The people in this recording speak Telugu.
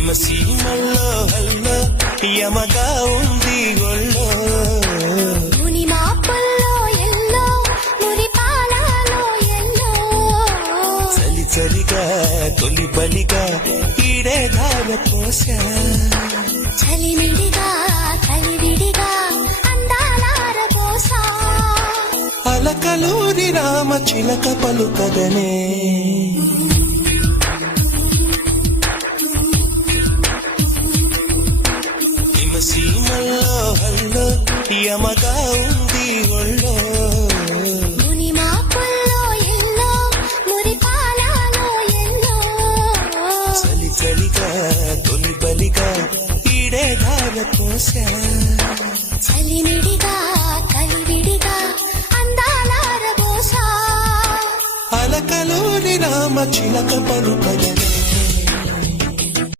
సీమల్లో హల్లో యమగా ఉంది ఒళ్ళో ముని మాపుల్లో ఎల్లో మురి పాలలో ఎల్లో చలి చలిగా తొలి బలిగా ఈడే ధార పోసా చలిమిడిగా కలివిడిగా అందాలార పోసా అలకలూరి రామ చిలక పలుకదనే సీమల్లో హల్లో యమగా ఉంది ఒళ్ళో ముని మాపుల్లో ఎల్లో మురి పాలలో ఎల్లో చలి చలిగా తొలి బలిగా ఈడే ధార పోసా చలిమిడిగా కలివిడిగా అందాలార పోసా అలకలూరి రామ చిలక పలుకదనే